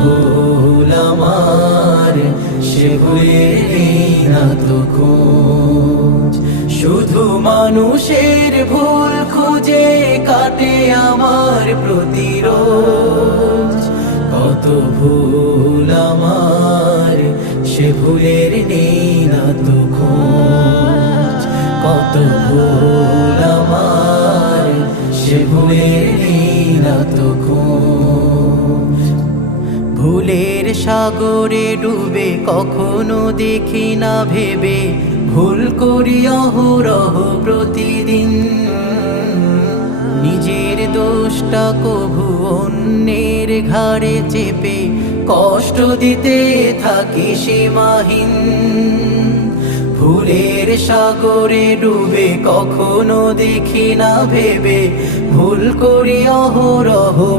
ভুল আমার, সে ভুলেরই না তো খোঁজ। শুধু মানুষের ভুল খুঁজে কাটে আমার প্রতিরোজ। কত ভুল আমার, সে ভুলের নেই না তো খোঁজ। কত ভুল আমার, সে ভুলের নেই না তো খোঁজ। ভুলের সাগরে ডুবে কখনো দেখি না ভেবে, ভুল করি অহরহ প্রতিদিন। নিজের দোষটা কভু অন্যের ঘাড়ে চেপে কষ্ট দিতে থাকি সীমাহীন। ভুলের সাগরে ডুবে কখনো দেখি না ভেবে, ভুল করি অহরহ